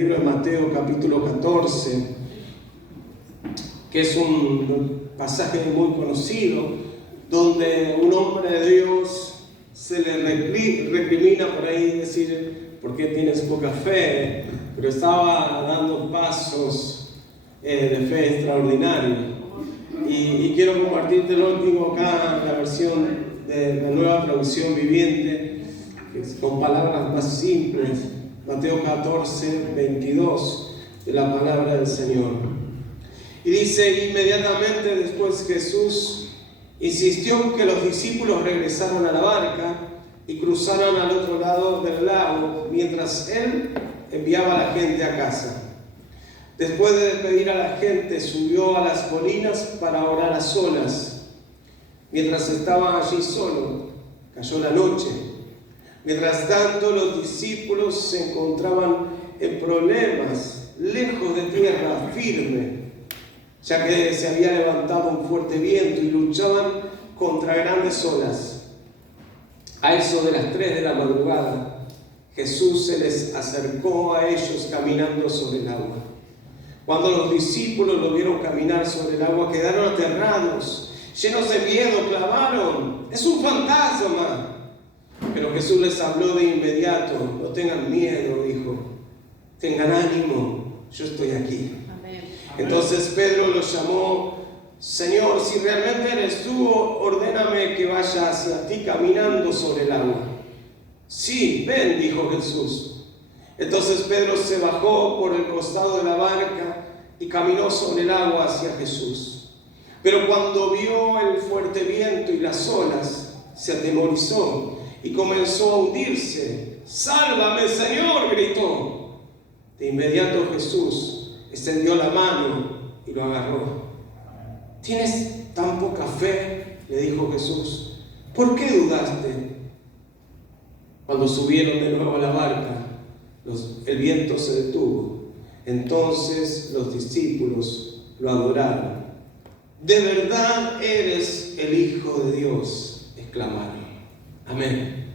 Libro de Mateo capítulo 14, que es un pasaje muy conocido, donde un hombre de Dios se le recrimina por ahí decir, ¿por qué tienes poca fe? Pero estaba dando pasos de fe extraordinarios. Y quiero compartirte lo último acá, la versión de la Nueva Traducción Viviente, con palabras más simples. Mateo 14, 22, de la palabra del Señor. Y dice, inmediatamente después Jesús insistió que los discípulos regresaran a la barca y cruzaran al otro lado del lago, mientras él enviaba a la gente a casa. Después de despedir a la gente, subió a las colinas para orar a solas. Mientras estaba allí solo, cayó la noche. Mientras tanto, los discípulos se encontraban en problemas, lejos de tierra firme, ya que se había levantado un fuerte viento y luchaban contra grandes olas. A eso de las 3 de la madrugada, Jesús se les acercó a ellos caminando sobre el agua. Cuando los discípulos lo vieron caminar sobre el agua, quedaron aterrados, llenos de miedo, clamaron: ¡es un fantasma! Pero Jesús les habló de inmediato: no tengan miedo, dijo, tengan ánimo, yo estoy aquí. Amén. Entonces Pedro lo llamó: Señor, si realmente eres tú, ordéname que vaya hacia ti caminando sobre el agua. Sí, ven, dijo Jesús. Entonces Pedro se bajó por el costado de la barca y caminó sobre el agua hacia Jesús. Pero cuando vio el fuerte viento y las olas, se atemorizó y comenzó a hundirse. ¡Sálvame, Señor!, gritó. De inmediato Jesús extendió la mano y lo agarró. ¿Tienes tan poca fe?, le dijo Jesús. ¿Por qué dudaste? Cuando subieron de nuevo a la barca, el viento se detuvo. Entonces los discípulos lo adoraron. «De verdad eres el Hijo de Dios», exclamaron. Amén.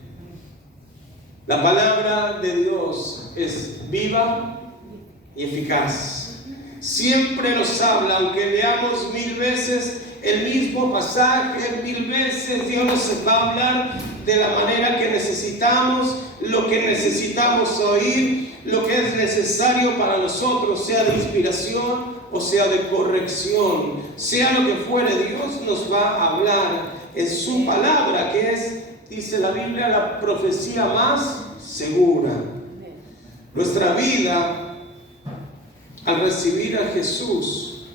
La palabra de Dios es viva y eficaz. Siempre nos habla, aunque leamos 1000 veces el mismo pasaje, 1000 veces Dios nos va a hablar de la manera que necesitamos, lo que necesitamos oír, lo que es necesario para nosotros, sea de inspiración o sea de corrección, sea lo que fuere. Dios nos va a hablar en su palabra, que es, dice la Biblia, la profecía más segura. Nuestra vida, al recibir a Jesús,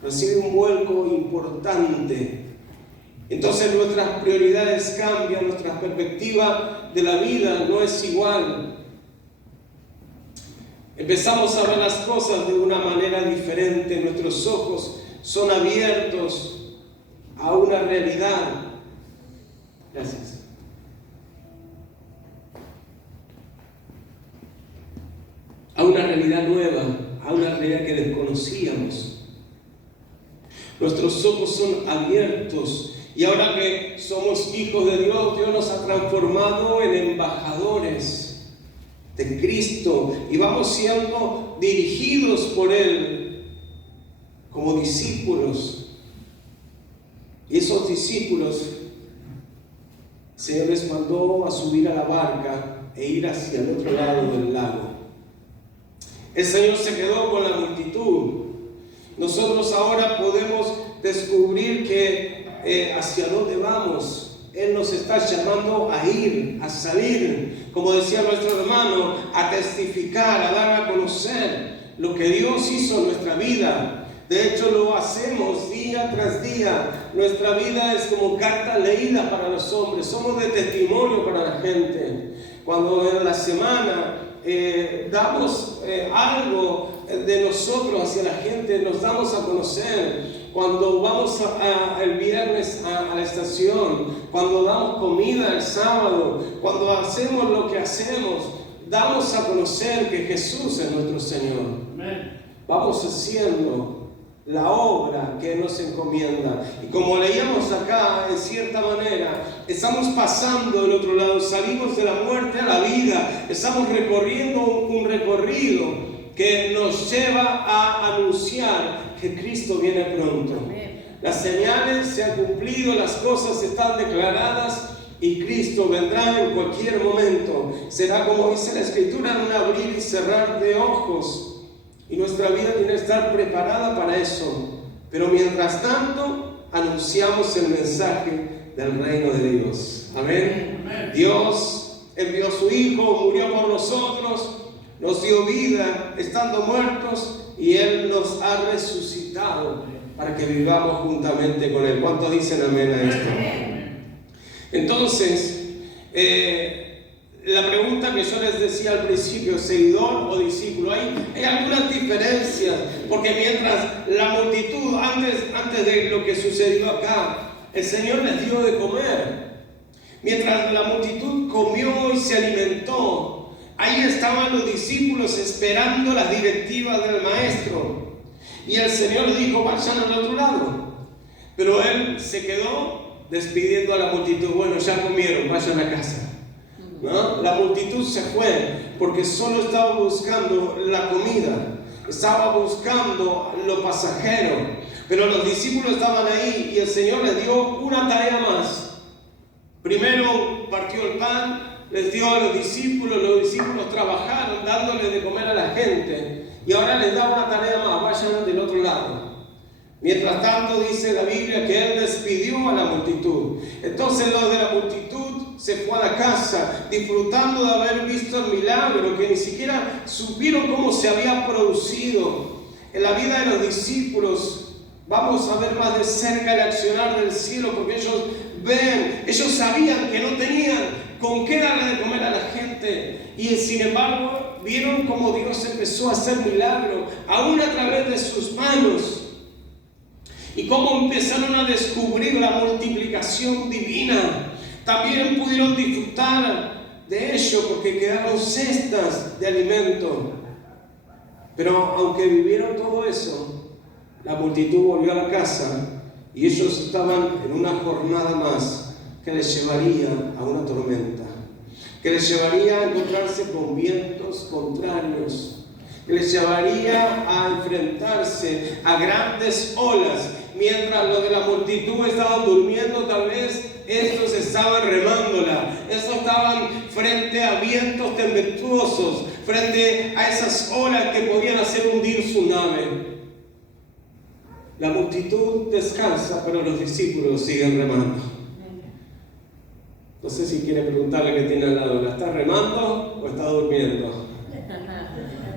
recibe un vuelco importante. Entonces nuestras prioridades cambian, nuestra perspectiva de la vida no es igual. Empezamos a ver las cosas de una manera diferente, nuestros ojos son abiertos a una realidad. Gracias. A una realidad nueva, a una realidad que desconocíamos. Nuestros ojos son abiertos y ahora que somos hijos de Dios, Dios nos ha transformado en embajadores de Cristo y vamos siendo dirigidos por Él como discípulos. Y esos discípulos, el Señor les mandó a subir a la barca e ir hacia el otro lado del lago. El Señor se quedó con la multitud. Nosotros ahora podemos descubrir que hacia dónde vamos. Él nos está llamando a ir, a salir, como decía nuestro hermano, a testificar, a dar a conocer lo que Dios hizo en nuestra vida. De hecho, lo hacemos día tras día. Nuestra vida es como carta leída para los hombres. Somos de testimonio para la gente. Cuando en la semana damos algo de nosotros hacia la gente, nos damos a conocer. Cuando vamos el viernes a la estación, cuando damos comida el sábado, cuando hacemos lo que hacemos, damos a conocer que Jesús es nuestro Señor. Amén. Vamos haciendo la obra que nos encomienda. Y como leíamos acá, en cierta manera, estamos pasando del otro lado, salimos de la muerte a la vida, estamos recorriendo un recorrido que nos lleva a anunciar que Cristo viene pronto. Las señales se han cumplido, las cosas están declaradas y Cristo vendrá en cualquier momento. Será, como dice la Escritura, un abrir y cerrar de ojos. Y nuestra vida tiene que estar preparada para eso. Pero mientras tanto, anunciamos el mensaje del reino de Dios. Amén. Dios envió a su Hijo, murió por nosotros, nos dio vida estando muertos y Él nos ha resucitado para que vivamos juntamente con Él. ¿Cuántos dicen amén a esto? Entonces, la pregunta que yo les decía al principio, seguidor o discípulo, hay algunas diferencias, porque mientras la multitud, antes de lo que sucedió acá, el Señor les dio de comer. Mientras la multitud comió y se alimentó, ahí estaban los discípulos esperando las directivas del Maestro. Y el Señor dijo, vayan al otro lado. Pero Él se quedó despidiendo a la multitud. Bueno, ya comieron, vayan a casa. ¿No? La multitud se fue porque solo estaba buscando la comida, estaba buscando lo pasajero. Pero los discípulos estaban ahí y el Señor les dio una tarea más. Primero partió el pan, les dio a los discípulos trabajaron dándole de comer a la gente y ahora les da una tarea más, vayan del otro lado. Mientras tanto dice la Biblia que Él despidió a la multitud. Entonces los de la multitud se fue a la casa disfrutando de haber visto el milagro que ni siquiera supieron cómo se había producido. En la vida de los discípulos vamos a ver más de cerca el accionar del cielo porque ellos sabían que no tenían con qué darle de comer a la gente y sin embargo vieron cómo Dios empezó a hacer milagro aún a través de sus manos. Y cómo empezaron a descubrir la multiplicación divina. También pudieron disfrutar de ello porque quedaron cestas de alimento. Pero aunque vivieron todo eso, la multitud volvió a la casa y ellos estaban en una jornada más que les llevaría a una tormenta, que les llevaría a encontrarse con vientos contrarios, que les llevaría a enfrentarse a grandes olas. Mientras los de la multitud estaban durmiendo, tal vez estos estaban remándola. Estos estaban frente a vientos tempestuosos, frente a esas olas que podían hacer hundir su nave. La multitud descansa, pero los discípulos siguen remando. No sé si quiere preguntarle qué tiene al lado. ¿La está remando o está durmiendo?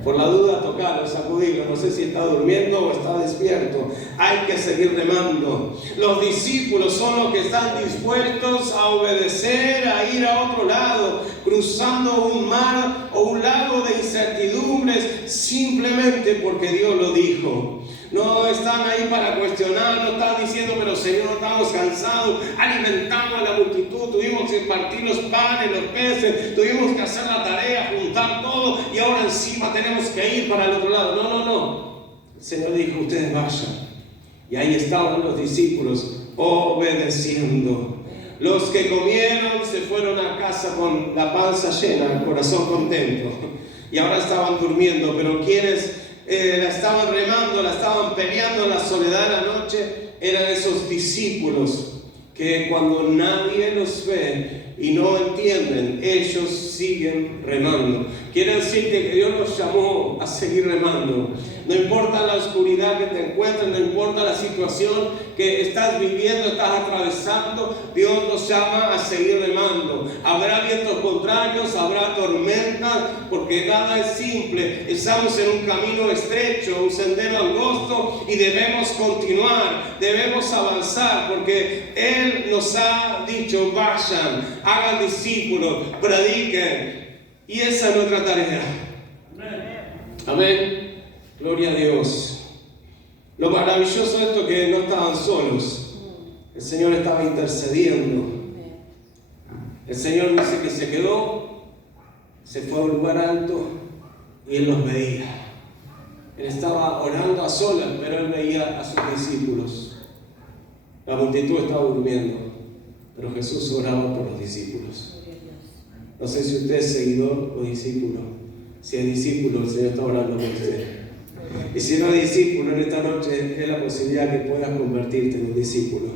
Por la duda, tocarlo, sacudirlo. No sé si está durmiendo o está despierto. Hay que seguir remando. Los discípulos son los que están dispuestos a obedecer, a ir a otro lado, cruzando un mar o un lago de incertidumbres, simplemente porque Dios lo dijo. No están ahí para cuestionar, no están diciendo, pero Señor, estamos cansados, alimentamos a la multitud, tuvimos que partir los panes, los peces, tuvimos que hacer la tarea, juntar todo y ahora encima tenemos que ir para el otro lado. No. El Señor dijo, ustedes vayan. Y ahí estaban los discípulos obedeciendo. Los que comieron se fueron a casa con la panza llena, el corazón contento. Y ahora estaban durmiendo, pero quienes la estaban remando, la estaban peleando en la soledad de la noche, eran esos discípulos que cuando nadie los ve y no entienden, ellos siguen remando. Quiere decirte que Dios nos llamó a seguir remando. No importa la oscuridad que te encuentres, no importa la situación que estás viviendo, estás atravesando, Dios nos llama a seguir remando. Habrá vientos contrarios, habrá tormentas, porque nada es simple. Estamos en un camino estrecho, un sendero angosto y debemos continuar, debemos avanzar, porque Él nos ha dicho, vayan, hagan discípulos, prediquen. Y esa es nuestra tarea. Amén. Gloria a Dios. Lo maravilloso de esto es que no estaban solos. El Señor estaba intercediendo. El Señor dice que se quedó, se fue a un lugar alto y Él los veía. Él estaba orando a solas, pero Él veía a sus discípulos. La multitud estaba durmiendo, pero Jesús oraba por los discípulos. No sé si usted es seguidor o discípulo, Si es discípulo, el Señor está orando por usted. Y si no es discípulo, en esta noche es la posibilidad que puedas convertirte en un discípulo.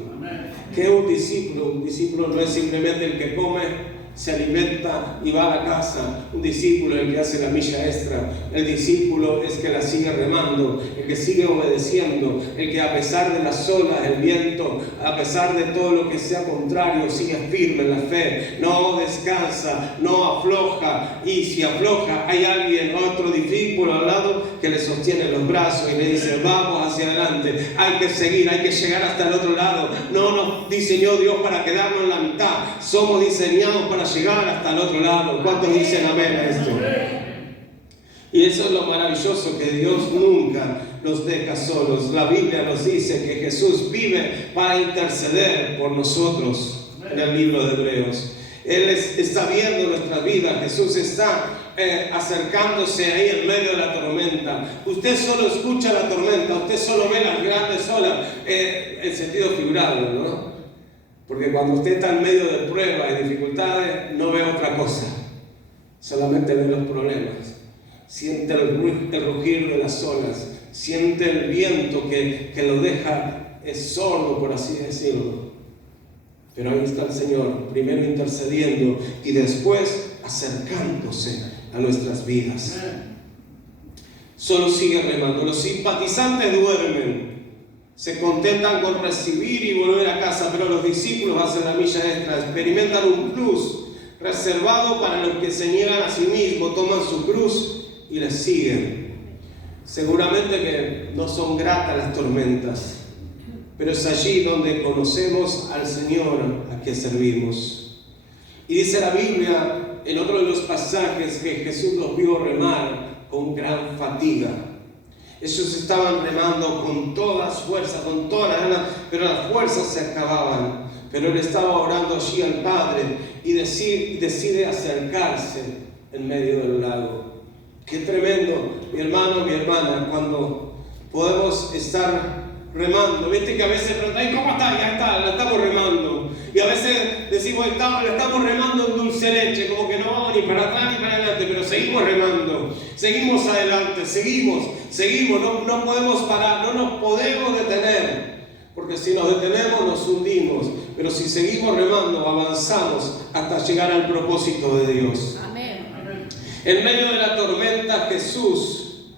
¿Qué es un discípulo? Un discípulo no es simplemente el que come, se alimenta y va a la casa. Un discípulo es el que hace la milla extra. El discípulo es que la sigue remando, el que sigue obedeciendo, el que a pesar de las olas, el viento, a pesar de todo lo que sea contrario, sigue firme en la fe, no descansa, no afloja. Y si afloja, hay alguien, otro discípulo al lado que le sostiene los brazos y le dice: vamos hacia adelante, hay que seguir, hay que llegar hasta el otro lado. No nos diseñó Dios para quedarnos en la mitad, somos diseñados para llegar hasta el otro lado. ¿Cuántos dicen amén a esto? Y eso es lo maravilloso, que Dios nunca nos deja solos. La Biblia nos dice que Jesús vive para interceder por nosotros en el libro de Hebreos. Él está viendo nuestras vidas. Jesús está acercándose ahí en medio de la tormenta. Usted solo escucha la tormenta, usted solo ve las grandes olas, en sentido figurado, ¿no? Porque cuando usted está en medio de pruebas y dificultades, no ve otra cosa, solamente ve los problemas. Siente el rugir de las olas, siente el viento que lo deja sordo, por así decirlo. Pero ahí está el Señor, primero intercediendo y después acercándose a nuestras vidas. Solo sigue remando. Los simpatizantes duermen, se contentan con recibir y volver a casa, pero los discípulos hacen la milla extra, experimentan un plus reservado para los que se niegan a sí mismos, toman su cruz y les siguen. Seguramente que no son gratas las tormentas, pero es allí donde conocemos al Señor a quien servimos. Y dice la Biblia en otro de los pasajes que Jesús los vio remar con gran fatiga. Ellos estaban remando con todas fuerzas, con todas las ganas, pero las fuerzas se acababan. Pero Él estaba orando allí al Padre y decide acercarse en medio del lago. Qué tremendo, mi hermano, mi hermana, cuando podemos estar remando. Viste que a veces preguntan: ¿cómo está? Ya está, la estamos remando. Y a veces decimos: la estamos remando en dulce leche, como que no vamos ni para atrás ni para adelante, pero seguimos remando, seguimos adelante, seguimos, no podemos parar, no nos podemos detener, porque si nos detenemos nos hundimos, pero si seguimos remando avanzamos hasta llegar al propósito de Dios. Amén. En medio de la tormenta, Jesús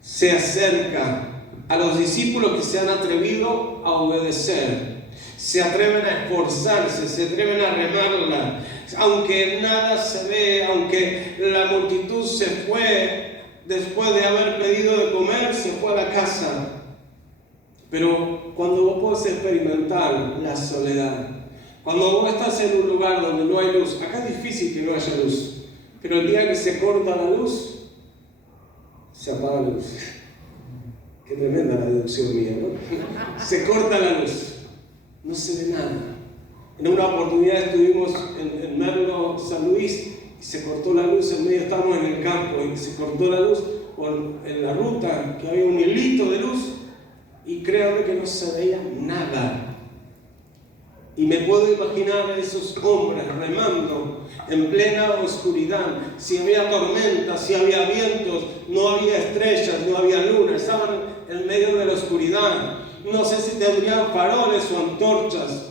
se acerca a los discípulos que se han atrevido a obedecer, se atreven a esforzarse, se atreven a remarla, aunque nada se ve, aunque la multitud se fue después de haber pedido de comer, se fue a la casa. Pero cuando vos podés experimentar la soledad, cuando vos estás en un lugar donde no hay luz, acá es difícil que no haya luz, pero el día que se corta la luz, se apaga la luz. Qué tremenda la deducción mía, ¿no? Se corta la luz, no se ve nada. En una oportunidad estuvimos en Merlo, San Luis, y se cortó la luz en medio, estábamos en el campo, y se cortó la luz en la ruta, que había un hilito de luz, y créanme que no se veía nada. Y me puedo imaginar a esos hombres remando en plena oscuridad. Si había tormentas, si había vientos, no había estrellas, no había luna, estaban en medio de la oscuridad. No sé si tendrían faroles o antorchas,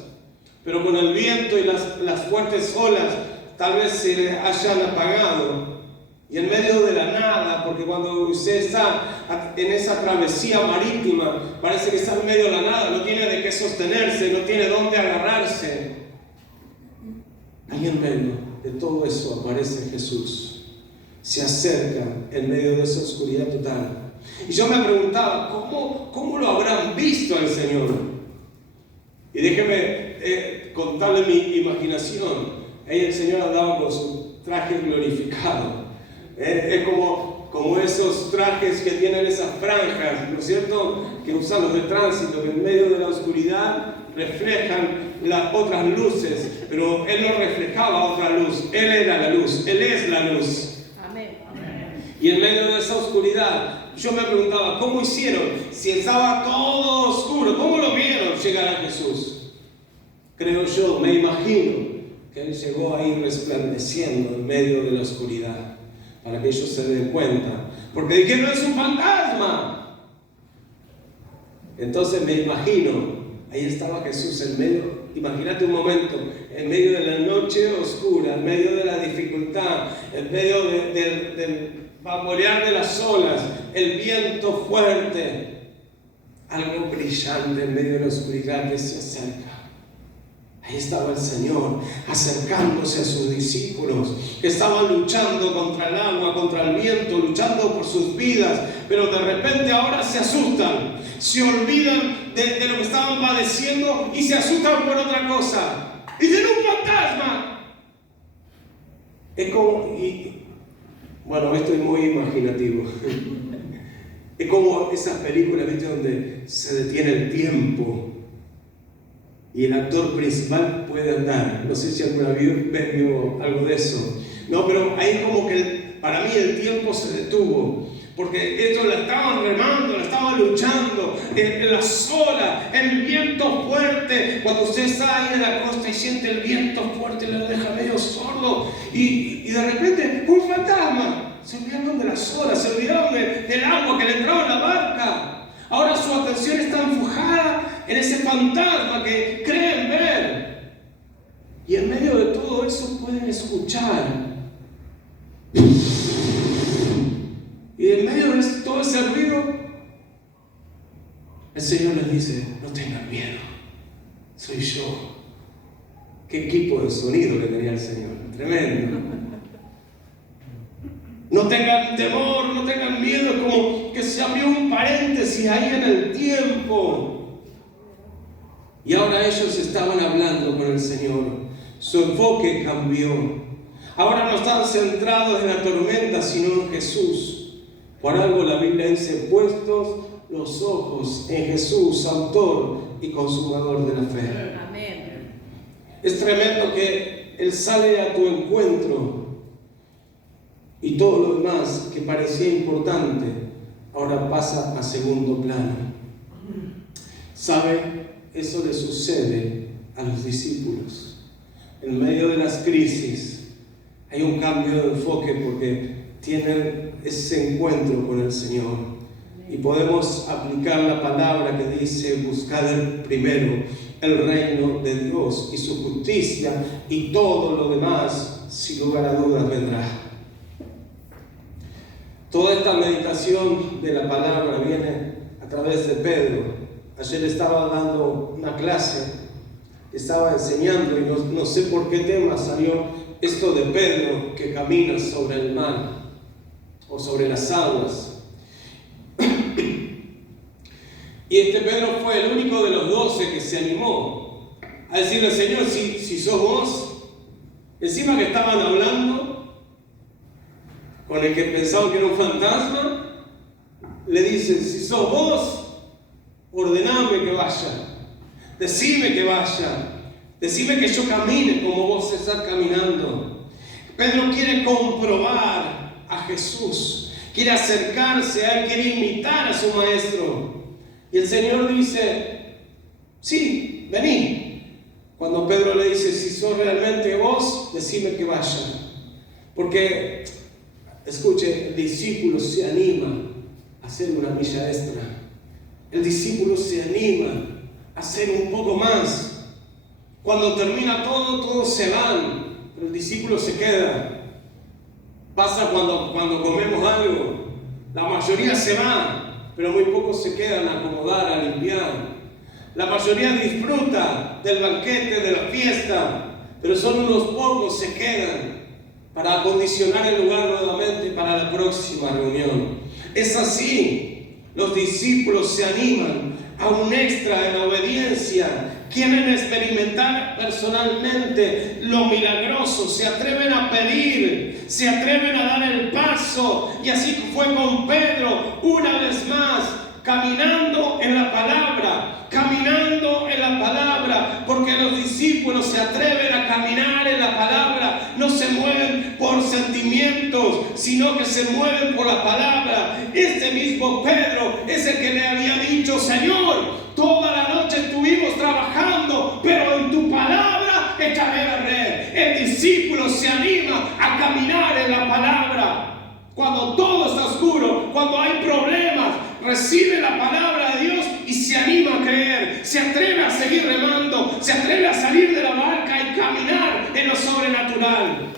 pero con el viento y las fuertes olas tal vez se hayan apagado. Y en medio de la nada, porque cuando usted está en esa travesía marítima, parece que está en medio de la nada, no tiene de qué sostenerse, no tiene dónde agarrarse. Ahí en medio de todo eso aparece Jesús. Se acerca en medio de esa oscuridad total. Y yo me preguntaba, ¿cómo lo habrán visto al Señor? Y déjeme contarle mi imaginación. Ahí el Señor andaba con su traje glorificado. Es como esos trajes que tienen esas franjas, ¿no es cierto?, que usan los de tránsito, que en medio de la oscuridad reflejan las otras luces, pero Él no reflejaba otra luz, Él era la luz, Él es la luz. Amén. Y en medio de esa oscuridad, yo me preguntaba, ¿cómo hicieron? Si estaba todo oscuro, ¿cómo lo vieron llegar a Jesús? Creo yo, me imagino, que Él llegó ahí resplandeciendo en medio de la oscuridad, para que ellos se den cuenta, porque dijeron: es un fantasma. Entonces me imagino, ahí estaba Jesús en medio, imagínate un momento, en medio de la noche oscura, en medio de la dificultad, en medio del bambolear de las olas, el viento fuerte, algo brillante en medio de la oscuridad que se acerca. Ahí estaba el Señor acercándose a sus discípulos que estaban luchando contra el agua, contra el viento, luchando por sus vidas, pero de repente ahora se asustan, se olvidan de lo que estaban padeciendo y se asustan por otra cosa. Dicen: ¡un fantasma! Es como, bueno, esto es muy imaginativo. Es como esas películas, ¿viste?, donde se detiene el tiempo y el actor principal puede andar. No sé si alguna vez vio algo de eso. No, pero ahí como que para mí el tiempo se detuvo, porque ellos la estaban remando, la estaban luchando, en las olas, el viento fuerte. Cuando usted está ahí en la costa y siente el viento fuerte, le deja medio sordo, y de repente ¡un fantasma! Se olvidaron de las olas, se olvidaron del agua que le entraba en la barca. Ahora su atención está enfocada en ese fantasma que creen ver. Y en medio de todo eso pueden escuchar. Y en medio de todo ese ruido, el Señor les dice: no tengan miedo, soy yo. Qué equipo de sonido que tenía el Señor, tremendo. No tengan temor, no tengan miedo, como que se abrió un paréntesis ahí en el tiempo. Y ahora ellos estaban hablando con el Señor. Su enfoque cambió. Ahora no están centrados en la tormenta, sino en Jesús. Por algo la Biblia dice: puestos los ojos en Jesús, autor y consumador de la fe. Amén. Es tremendo que Él sale a tu encuentro y todo lo demás que parecía importante ahora pasa a segundo plano. ¿Sabe? Eso le sucede a los discípulos. En medio de las crisis hay un cambio de enfoque porque tienen ese encuentro con el Señor. Y podemos aplicar la palabra que dice: buscad primero el reino de Dios y su justicia, y todo lo demás, sin lugar a dudas, vendrá. Toda esta meditación de la palabra viene a través de Pedro. Ayer estaba dando una clase, estaba enseñando, y no sé por qué tema salió esto de Pedro que camina sobre el mar o sobre las aguas. Y Pedro fue el único de los 12 que se animó a decirle: Señor, si sos vos. Encima que estaban hablando con el que pensaban que era un fantasma, le dicen: si sos vos, ordename que vaya, decime que vaya, decime que yo camine como vos estás caminando. Pedro quiere comprobar a Jesús, quiere acercarse a Él, quiere imitar a su maestro. Y el Señor dice: sí, vení. Cuando Pedro le dice: si sos realmente vos, decime que vaya. Porque, escuche, el discípulo se anima a hacer una milla extra. El discípulo se anima a hacer un poco más. Cuando termina todo, todos se van, pero el discípulo se queda. Pasa cuando comemos algo, la mayoría se va, pero muy pocos se quedan a acomodar, a limpiar. La mayoría disfruta del banquete, de la fiesta, pero solo unos pocos se quedan para acondicionar el lugar nuevamente para la próxima reunión. Es así, los discípulos se animan a un extra en la obediencia, quieren experimentar personalmente lo milagroso, se atreven a pedir, se atreven a dar el paso, y así fue con Pedro, una vez más, caminando en la palabra, porque los discípulos se atreven a caminar en la palabra, no se mueven por sentimientos, sino que se mueven por la palabra. Este mismo Pedro es el que le había dicho: Señor, toda la noche estuvimos trabajando, pero en tu palabra echaré la red. En discípulo se anima a caminar en la palabra. Cuando todo está oscuro, cuando hay problemas, recibe la palabra de Dios y se anima a creer, se atreve a seguir remando, se atreve a salir de la barca y caminar en lo sobrenatural.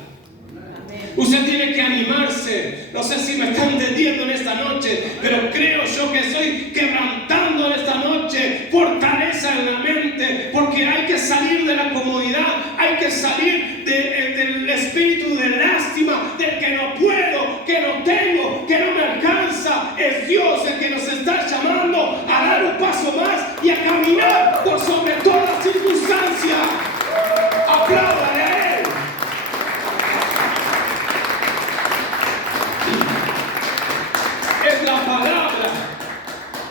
Usted tiene que animarse. No sé si me está entendiendo en esta noche, pero creo yo que estoy quebrantando en esta noche fortaleza en la mente, porque hay que salir de la comodidad, hay que salir del espíritu de lástima, del que no puedo, que no tengo, que no me alcanza. Es Dios el que nos está llamando a dar un paso más y a caminar por sobre todas circunstancias. Apláudale a Él.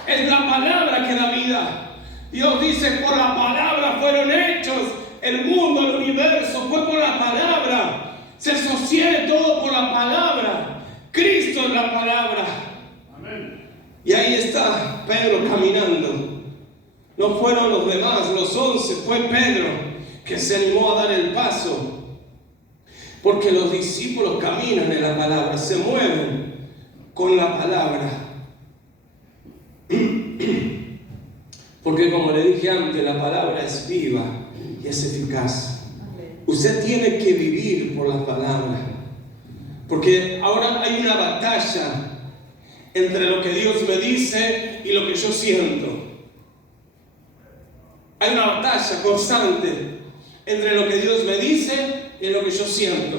Es la palabra que da vida. Dios dice, por la palabra fueron hechos el mundo, el universo, fue por la palabra. Se sostiene todo por la palabra. Cristo es la palabra. Amén. Y ahí está Pedro caminando. No fueron los demás, los 11, fue Pedro que se animó a dar el paso. Porque los discípulos caminan en la palabra, se mueven con la palabra. Porque como le dije antes, la palabra es viva y es eficaz. Usted tiene que vivir por la palabra. Porque ahora hay una batalla entre lo que Dios me dice y lo que yo siento. Hay una batalla constante entre lo que Dios me dice y lo que yo siento.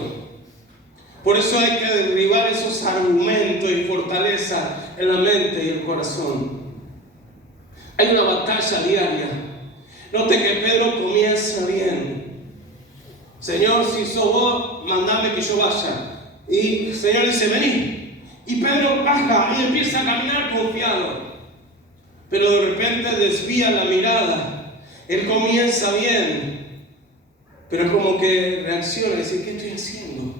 Por eso hay que derribar esos argumentos y fortaleza en la mente y el corazón. Hay una batalla diaria. Note que Pedro comienza bien. Señor, si sos vos, mandame que yo vaya. Y el Señor dice, vení. Y Pedro baja y empieza a caminar confiado. Pero de repente desvía la mirada. Él comienza bien. Pero como que reacciona y dice, ¿qué estoy haciendo?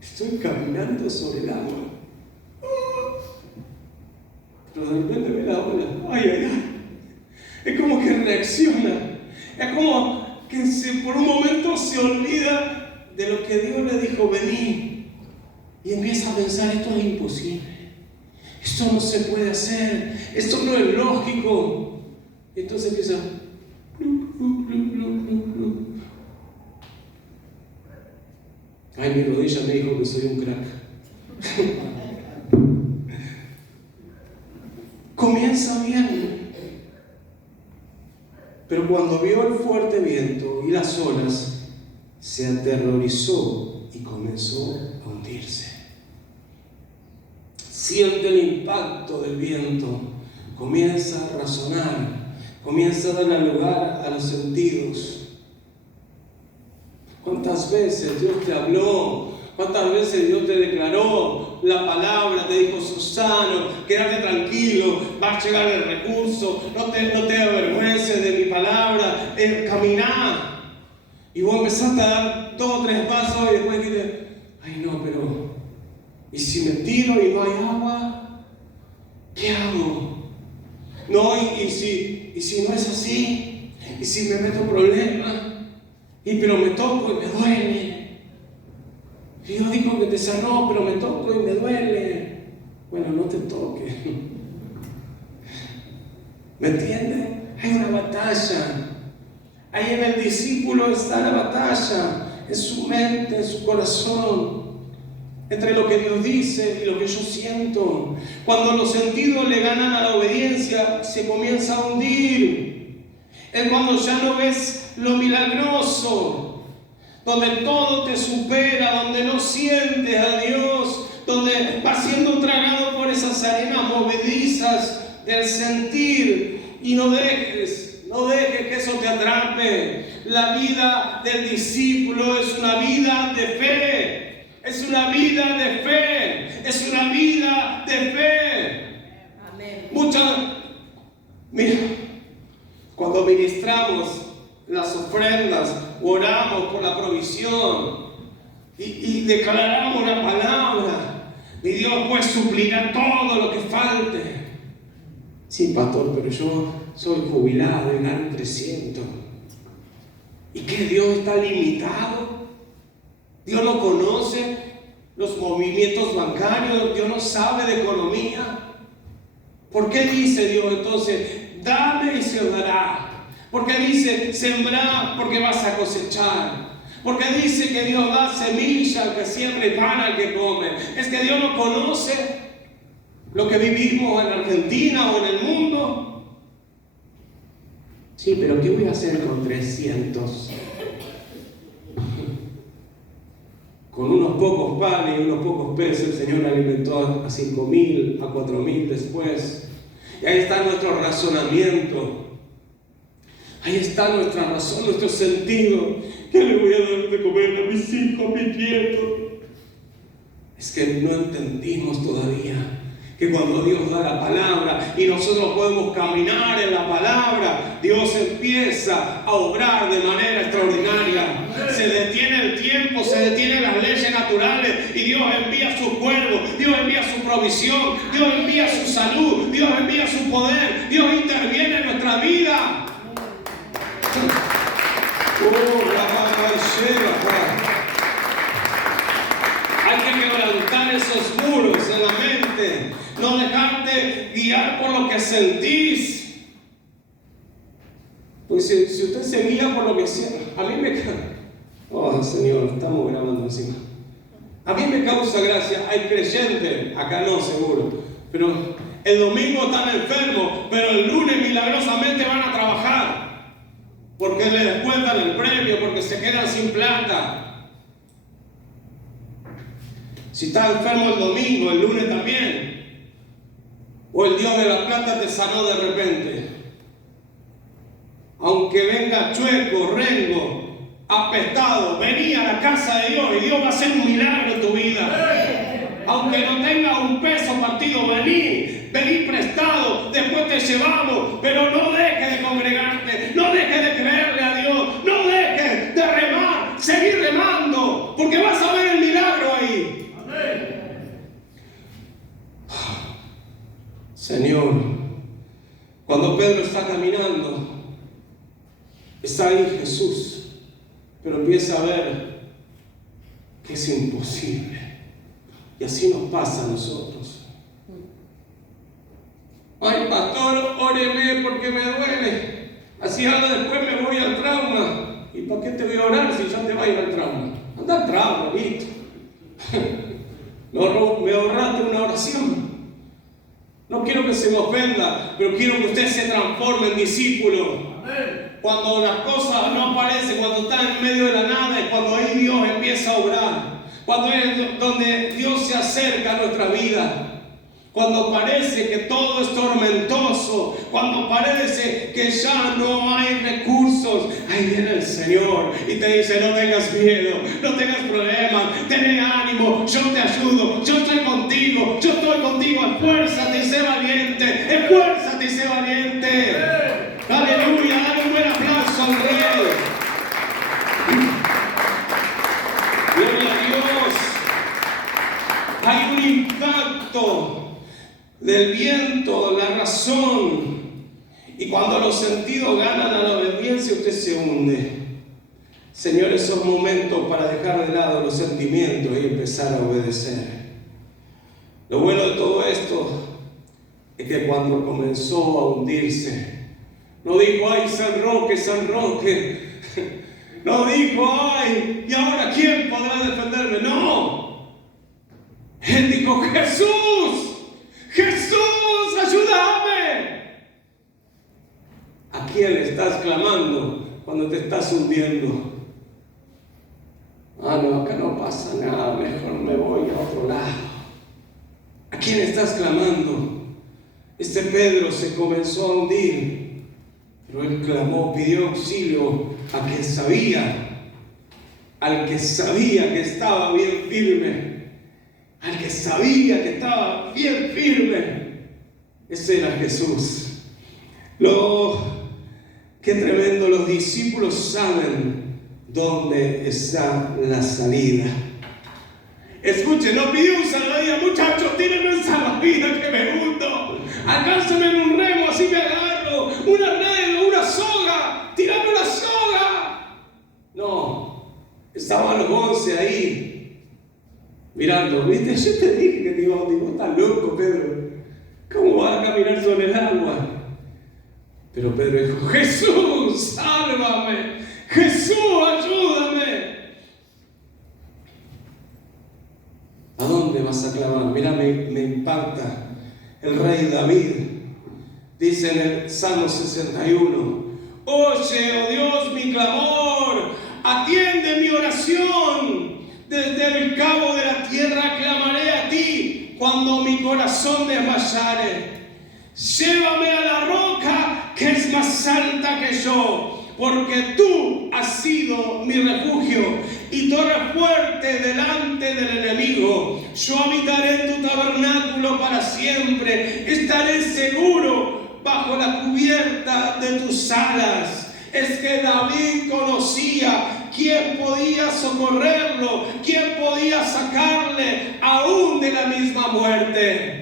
Estoy caminando sobre el agua. Pero de repente ve la ola. Ay, ay, ay. Es como que reacciona. Es como que por un momento se olvida de lo que Dios le dijo, vení. Y empieza a pensar, esto es imposible. Esto no se puede hacer. Esto no es lógico. Y entonces empieza. Ay, mi rodilla me dijo que soy un crack. Comienza bien, pero cuando vio el fuerte viento y las olas, se aterrorizó y comenzó a hundirse. Siente el impacto del viento, comienza a razonar, comienza a darle lugar a los sentidos. ¿Cuántas veces Dios te habló? ¿Cuántas veces Dios te declaró la palabra? Te dijo, Susano, quédate tranquilo, va a llegar el recurso, no te avergüences de mi palabra, caminá. Y vos empezaste a dar 2 o 3 pasos y después dijiste, ay no, pero ¿y si me tiro y no hay agua? ¿Qué hago? No, y si no es así, y si me meto en problemas, pero me toco y me duele. Y Dios dijo que te sanó, pero me toco y me duele. Bueno, no te toques. ¿Me entiendes? Hay una batalla. Ahí en el discípulo está la batalla. En su mente, en su corazón. Entre lo que Dios dice y lo que yo siento. Cuando los sentidos le ganan a la obediencia, se comienza a hundir. Es cuando ya no ves lo milagroso. Donde todo te supera, donde no sientes a Dios, donde vas siendo tragado por esas arenas movedizas del sentir. Y no dejes que eso te atrape. La vida del discípulo es una vida de fe. Es una vida de fe. Es una vida de fe. Amén. Mira, cuando ministramos las ofrendas, oramos por la provisión y declaramos la palabra, y Dios pues suplirá todo lo que falte. Sí, pastor, pero yo soy jubilado y gano 300. ¿Y qué Dios está limitado? Dios no conoce los movimientos bancarios, Dios no sabe de economía. ¿Por qué dice Dios entonces, dame y se os dará? ¿Por qué dice, sembrar porque vas a cosechar? ¿Por qué dice que Dios da semilla al que siembra y pan al que come? Es que Dios no conoce lo que vivimos en Argentina o en el mundo. Sí, pero ¿qué voy a hacer con 300? Con unos pocos panes y unos pocos pesos el Señor alimentó a 5.000, a 4.000 después. Y ahí está nuestro razonamiento. Ahí está nuestra razón, nuestro sentido. ¿Qué le voy a dar de comer a mis hijos, a mis nietos? Es que no entendimos todavía que cuando Dios da la palabra y nosotros podemos caminar en la palabra, Dios empieza a obrar de manera extraordinaria. Se detiene el tiempo, se detienen las leyes naturales y Dios envía su cuervo, Dios envía su provisión, Dios envía su salud, Dios envía su poder, Dios interviene en nuestra vida. Hay que quebrantar esos muros en la mente, no dejarte guiar por lo que sentís. Pues si usted se guía por lo que siente, a mí me... Oh, Señor, estamos grabando encima. A mí me causa gracia, hay creyentes, acá no seguro, pero el domingo están enfermos, pero el lunes milagrosamente van a trabajar. Porque le descuentan el premio, porque se quedan sin plata. Si estás enfermo el domingo, el lunes también. O el Dios de la plata te sanó de repente. Aunque venga chueco, rengo, apestado, vení a la casa de Dios y Dios va a hacer un milagro en tu vida. Aunque no tenga un peso partido, vení prestado, después te llevamos, pero no dejes de congregarte, no dejes de creerle a Dios, no dejes de remar, seguir remando, porque vas a ver el milagro ahí. Amén. Señor, cuando Pedro está caminando, está ahí Jesús, pero empieza a ver que es imposible. Y así nos pasa a nosotros. Ay, pastor, óreme porque me duele. Así ahora después me voy al trauma. ¿Y para qué te voy a orar si ya te va a ir al trauma? Anda al trauma, listo. Me ahorraste una oración. No quiero que se me ofenda, pero quiero que usted se transforme en discípulo. Amén. Cuando las cosas no aparecen, cuando están en medio de la nada, es cuando ahí Dios empieza a obrar. Cuando es donde Dios se acerca a nuestra vida. Cuando parece que todo es tormentoso, cuando parece que ya no hay recursos, ahí viene el Señor y te dice, no tengas miedo, no tengas problemas, ten ánimo, yo te ayudo, yo estoy contigo, esfuérzate y sé valiente, esfuérzate y sé valiente. Aleluya, dale un buen aplauso al Rey. Gloria a Dios. Hay un impacto del viento, la razón, y cuando los sentidos ganan a la obediencia, usted se hunde. Señores, son momentos para dejar de lado los sentimientos y empezar a obedecer. Lo bueno de todo esto es que cuando comenzó a hundirse, no dijo, ay, San Roque, no dijo, ay, ¿y ahora quién podrá defenderme? No, él dijo, Jesús, ayúdame. ¿A quién le estás clamando cuando te estás hundiendo? Ah, no, acá no pasa nada, mejor me voy a otro lado. ¿A quién estás clamando? Este Pedro se comenzó a hundir, pero él clamó, pidió auxilio a quien sabía, al que sabía que estaba bien firme. Al que sabía que estaba bien firme, ese era Jesús. Qué tremendo, los discípulos saben dónde está la salida. Escuchen, no pidió un salvavidas, muchachos, tírenme un salvavidas que me hundo. Alcánzame en un remo, así me agarro. Una red, una soga, tirame una soga. No, estaban los 11 ahí. caminar sobre el agua. Pero Pedro dijo: Jesús, sálvame, Jesús, ayúdame. ¿A dónde vas a clamar? Mira, me impacta. El rey David dice en el Salmo 61: oye, oh Dios, mi clamor, atiende mi oración. Desde el cabo de la tierra clamaré a ti cuando mi corazón desmayare. Llévame a la roca que es más alta que yo, porque tú has sido mi refugio y torre fuerte delante del enemigo. Yo habitaré en tu tabernáculo para siempre, estaré seguro bajo la cubierta de tus alas. Es que David conocía quién podía socorrerlo, quién podía sacarle aún de la misma muerte.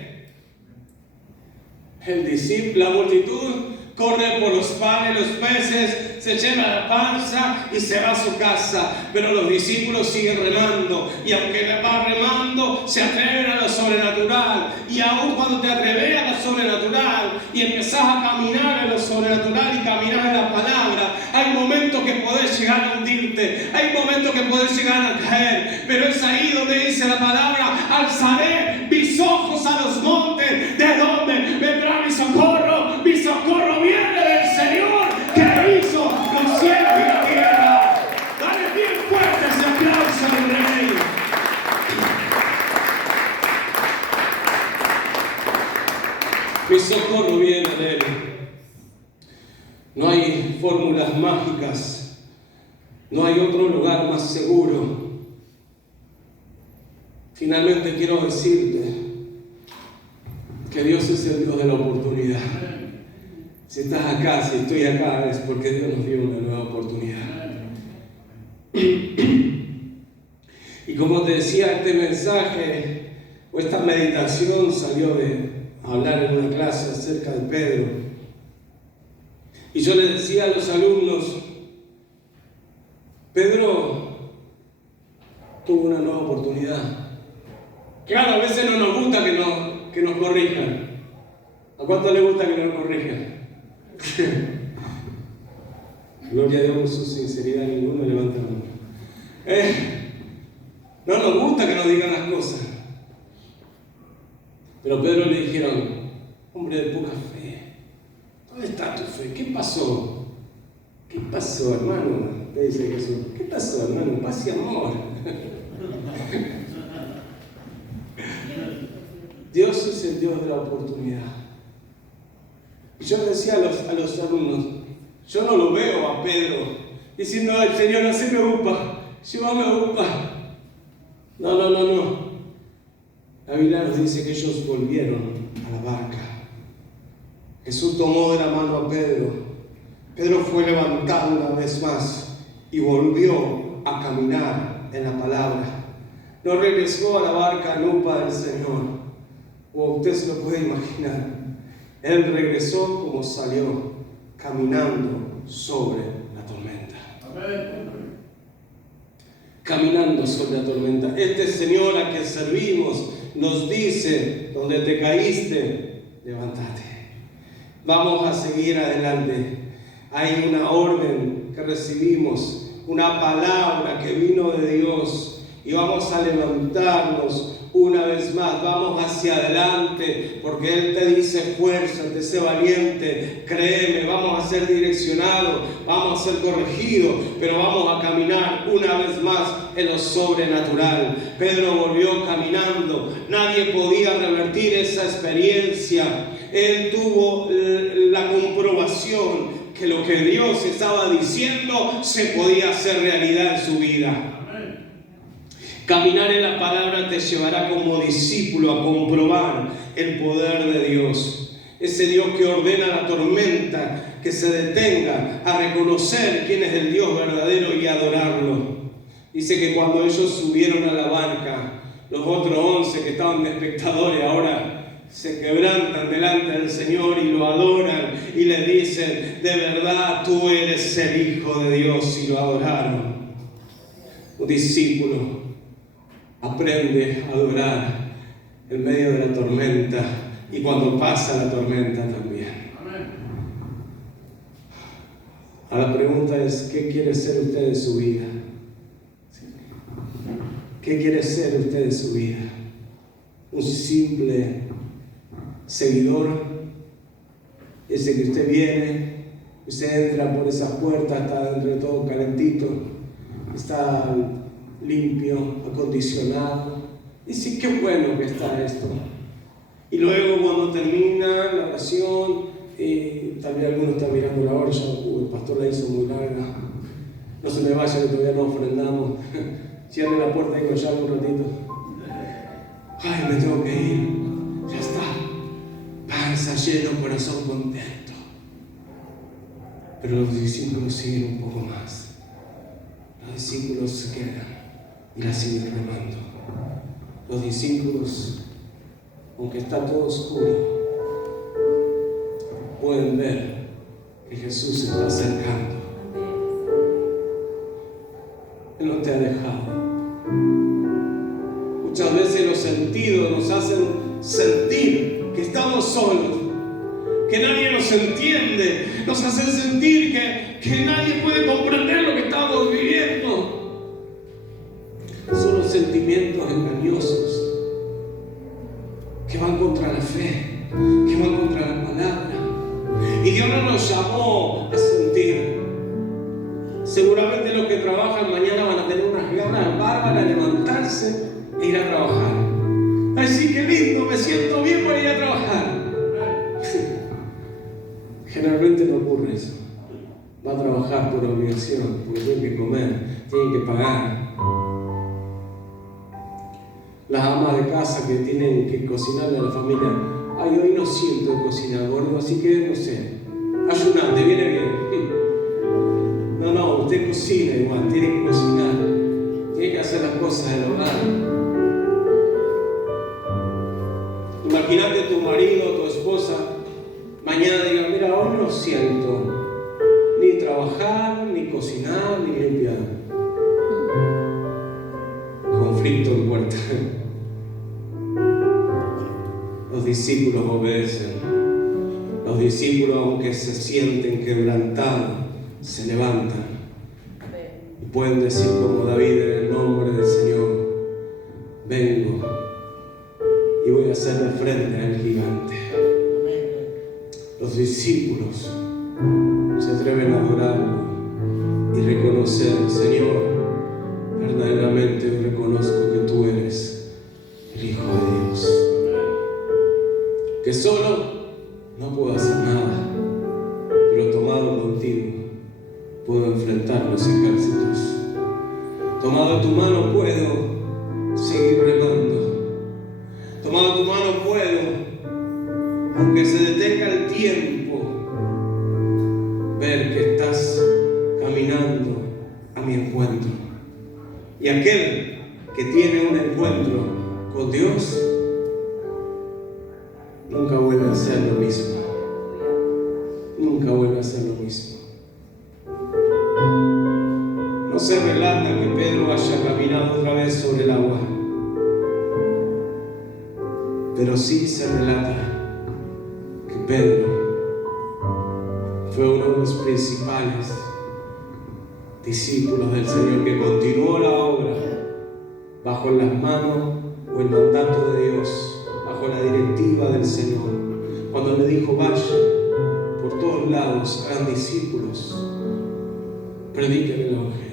El discípulo, la multitud, corre por los panes, los peces, se llena la panza y se va a su casa. Pero los discípulos siguen remando, y aunque va remando, se atreven a lo sobrenatural. Y aún cuando te atreves a lo sobrenatural y empezás a caminar en lo sobrenatural y caminar en la palabra, hay momentos que podés llegar a hundirte, hay momentos que podés llegar a caer. Pero es ahí donde dice la palabra: alzaré mis ojos a los montes, ¿de dónde vendrá mi socorro? Mi socorro viene del Señor que hizo los cielos y la tierra. Dale bien fuerte ese aplauso al Rey. Mi socorro viene de Él. No hay fórmulas mágicas, no hay otro lugar más seguro. Finalmente quiero decirte que Dios es el Dios de la oportunidad. Si estás acá, si estoy acá, es porque Dios nos dio una nueva oportunidad. Y como te decía, este mensaje o esta meditación salió de hablar en una clase acerca de Pedro. Y yo le decía a los alumnos: Pedro tuvo una nueva oportunidad. Claro, a veces no nos gusta que nos corrijan. ¿A cuánto le gusta que nos corrijan? Gloria a Dios por su sinceridad, ninguno levanta la mano. No nos gusta que nos digan las cosas. Pero a Pedro le dijeron: hombre de poca fe, ¿dónde está tu fe? ¿Qué pasó? ¿Qué pasó, hermano? Le dice Jesús: ¿qué pasó, hermano? Paz y amor. Dios es el Dios de la oportunidad. Y yo le decía a los alumnos: yo no lo veo a Pedro diciendo: ay, Señor, haceme upa, llévame a upa. No. La Biblia nos dice que ellos volvieron a la barca. Jesús tomó de la mano a Pedro. Pedro fue levantado una vez más y volvió a caminar en la palabra. No regresó a la barca en upa del Señor. O usted se lo puede imaginar. Él regresó como salió, caminando sobre la tormenta. Amén. Caminando sobre la tormenta. Este Señor a quien servimos nos dice: donde te caíste, levántate. Vamos a seguir adelante. Hay una orden que recibimos, una palabra que vino de Dios, y vamos a levantarnos una vez más. Vamos hacia adelante, porque Él te dice: fuérzate, sé valiente, créeme. Vamos a ser direccionados, vamos a ser corregidos, pero vamos a caminar una vez más en lo sobrenatural. Pedro volvió caminando. Nadie podía revertir esa experiencia. Él tuvo la comprobación que lo que Dios estaba diciendo se podía hacer realidad en su vida. Caminar en la palabra te llevará como discípulo a comprobar el poder de Dios. Ese Dios que ordena la tormenta que se detenga, a reconocer quién es el Dios verdadero y adorarlo. Dice que cuando ellos subieron a la barca, los otros 11 que estaban de espectadores ahora se quebrantan delante del Señor y lo adoran y le dicen: de verdad tú eres el Hijo de Dios, y lo adoraron. Un discípulo aprende a adorar en medio de la tormenta, y cuando pasa la tormenta también. Ahora la pregunta es, ¿qué quiere ser usted de su vida? ¿Qué quiere ser usted de su vida? ¿Un simple seguidor? Ese que usted viene, usted entra por esas puertas, está dentro de todo calentito, está limpio, acondicionado. Y sí, qué bueno que está esto. Y luego cuando termina la oración, también alguno está mirando la hora, el pastor la hizo muy larga. No se me vaya que todavía no ofrendamos. Cierre la puerta y con llave un ratito. Ay, me tengo que ir. Ya está. Panza lleno, corazón contento. Pero los discípulos siguen un poco más. Los discípulos se quedan y la siguen remando. Los discípulos, aunque está todo oscuro, pueden ver que Jesús se está acercando. Él no te ha dejado. Muchas veces los sentidos nos hacen sentir que estamos solos, que nadie nos entiende, nos hacen sentir que nadie puede comprender lo que estamos viviendo. Son los sentimientos engañosos que van contra la fe, que van contra la palabra. Y Dios no nos llamó a sentir. Seguramente los que trabajan mañana van a tener unas ganas bárbaras de levantarse e ir a trabajar. Ay, sí, qué lindo, me siento bien para ir a trabajar. Generalmente no ocurre eso. Va a trabajar por obligación, porque tiene que comer, tiene que pagar. Las amas de casa que tienen que cocinarle a la familia, ay, hoy no siento de cocinar, gordo, así que no sé, ayunate, viene bien. No, usted cocina igual, tiene que cocinar, tiene que hacer las cosas del hogar. Imagínate tu marido o tu esposa mañana diga, mira, hoy no siento ni trabajar, ni cocinar, ni limpiar. Conflicto en puerta. Los discípulos obedecen. Los discípulos, aunque se sienten quebrantados, se levantan y pueden decir como David, en el nombre del Señor, vengo y voy a hacerle frente al gigante. Los discípulos se atreven a adorarlo y reconocer, Señor, verdaderamente reconozco que tú eres el Hijo de Dios, que solo no puedo hacer nada, pero tomado contigo puedo enfrentar los ejércitos. Tomado de tu mano puedo seguir remando. Tomado de tu mano puedo, aunque se detenga el tiempo, ver que estás caminando a mi encuentro. Y aquel que tiene un encuentro con Dios nunca vuelve a hacer lo mismo. Nunca vuelve a hacer lo mismo. No se relata que Pedro haya caminado otra vez sobre el agua, pero sí se relata que Pedro fue uno de los principales discípulos del Señor, que continuó la obra bajo las manos o el mandato de Dios, bajo la directiva del Señor, cuando le dijo, vaya por todos lados, hagan discípulos, prediquen el Evangelio.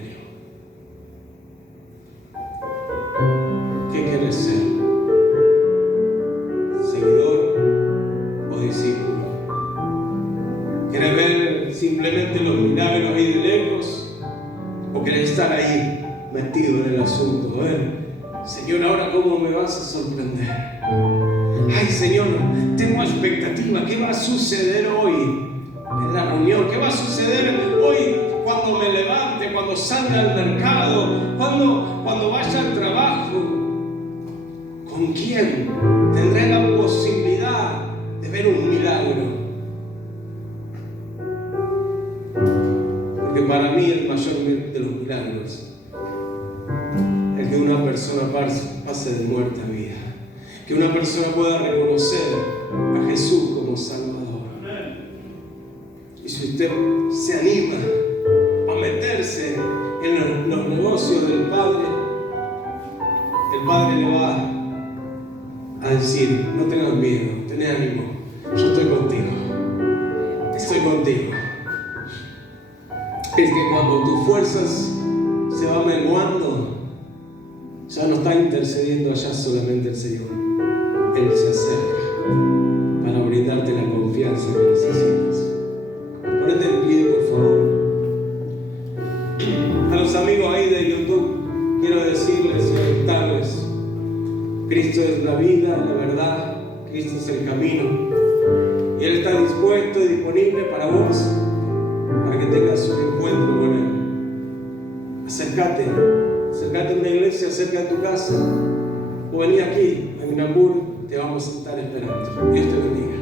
¿Qué quieres ser? ¿Seguidor o discípulo? ¿Quieres ver simplemente los milagros ahí de lejos? ¿O quieres estar ahí metido en el asunto? Señor, ¿ahora cómo me vas a sorprender? Ay, Señor, tengo expectativa. ¿Qué va a suceder hoy en la reunión? ¿Qué va a suceder hoy cuando me levante, cuando salga al mercado, cuando vaya al trabajo? ¿Con quién tendré la posibilidad de ver un milagro? Porque para mí el mayor de los milagros es que una persona pase de muerte a vida. Que una persona pueda reconocer a Jesús como Salvador. Y si usted se anima a meterse en los negocios del Padre, el Padre le va a decir: no tengas miedo, tenés ánimo, yo estoy contigo. Estoy contigo. Es que cuando tus fuerzas se van menguando, ya no está intercediendo allá solamente el Señor. Él se acerca para brindarte la confianza que necesitas. Ponete en pie, por favor. A los amigos ahí de YouTube, quiero decirles y alentarles: Cristo es la vida, la verdad, Cristo es el camino. Y Él está dispuesto y disponible para vos, para que tengas un encuentro con Él. Acércate a una iglesia cerca de tu casa, o vení aquí, a Minambur, te vamos a estar esperando. Dios te bendiga.